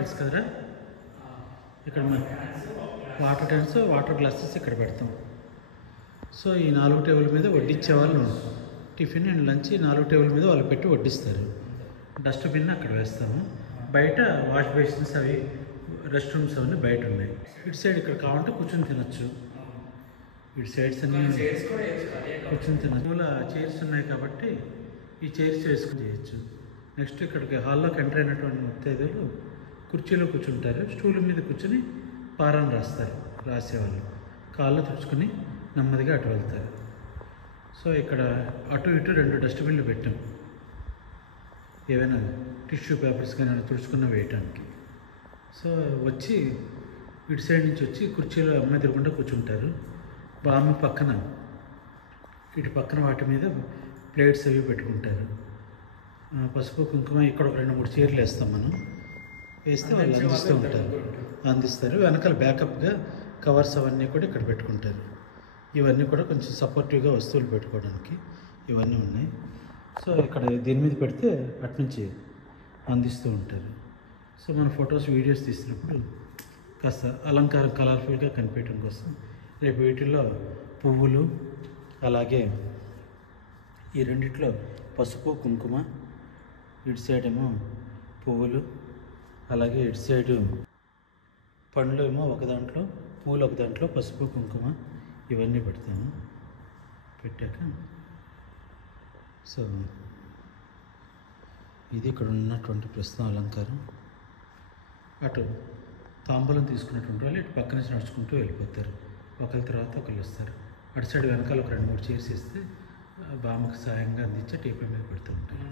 తెలుసు కదరా, ఇక్కడ వాటర్ క్యాన్స్ వాటర్ గ్లాసెస్ ఇక్కడ పెడతాం. సో ఈ 4 టేబుల్ మీద వడ్డించే వాళ్ళు టిఫిన్ అండ్ లంచ్ 4 టేబుల్ మీద వాళ్ళు పెట్టి వడ్డిస్తారు. డస్ట్బిన్ అక్కడ వేస్తాము. బయట వాష్ బేసిన్స్ అవి రెస్ట్ రూమ్స్ అవన్నీ బయట ఉన్నాయి. ఇటు సైడ్ ఇక్కడ కావాలంటే కూర్చొని తినొచ్చు. ఇటు సైడ్స్ అన్నీ కూర్చొని తినచ్చు. మూల చైర్స్ ఉన్నాయి కాబట్టి ఈ చైర్స్ వేసుకుని చేయొచ్చు. నెక్స్ట్ ఇక్కడికి హాల్లోకి ఎంటర్ అయినటువంటి ముత్తైదులు కుర్చీలో కూర్చుంటారు. స్టూల్ మీద కూర్చొని పారాన్ని రాస్తారు. రాసేవాళ్ళు కాళ్ళు తుడుచుకొని నెమ్మదిగా అటు వెళ్తారు. సో ఇక్కడ అటు ఇటు 2 డస్ట్బిన్లు పెట్టాం, ఏవైనా టిష్యూ పేపర్స్ కానీ తుడుచుకున్న వేయటానికి. సో వచ్చి ఇటు సైడ్ నుంచి వచ్చి కుర్చీలో అమ్మాయి తిరుగుకుంటూ కూర్చుంటారు. బామ్మ పక్కన ఇటు పక్కన వాటి మీద ప్లేట్స్ అవి పెట్టుకుంటారు. పసుపు కుంకుమ ఇక్కడ ఒక 2-3 చీరలు వేస్తాం మనం. వేస్తే వాళ్ళు అందిస్తూ ఉంటారు, అందిస్తారు. వెనకాల బ్యాకప్గా కవర్స్ అవన్నీ కూడా ఇక్కడ పెట్టుకుంటారు. ఇవన్నీ కూడా కొంచెం సపోర్టివ్గా వస్తువులు పెట్టుకోవడానికి ఇవన్నీ ఉన్నాయి. సో ఇక్కడ దీని మీద పెడితే అటునుంచి అందిస్తూ ఉంటారు. సో మన ఫొటోస్ వీడియోస్ తీసినప్పుడు కాస్త అలంకారం కలర్ఫుల్గా కనిపించడం కోసం రేపు వీటిల్లో పువ్వులు, అలాగే ఈ రెండిట్లో పసుపు కుంకుమ, ఇటు సైడ్ ఏమో పువ్వులు, అలాగే ఇటు సైడు పండ్లు ఏమో ఒక దాంట్లో, పూలు ఒక దాంట్లో, పసుపు కుంకుమ ఇవన్నీ పెడతాము. పెట్టాక సో ఇది ఇక్కడ ఉన్నటువంటి ప్రస్తుతం అలంకారం. అటు తాంబూలం తీసుకున్నటువంటి వాళ్ళు ఇటు పక్క నుంచి నడుచుకుంటూ వెళ్ళిపోతారు. ఒకరి తర్వాత ఒకరు వస్తారు. అటు సైడ్ వెనకాల ఒక 2-3 చైర్స్ ఇస్తే బామ్మకి సాయంగా అందించి టీపీ మీద పెడుతూ ఉంటారు.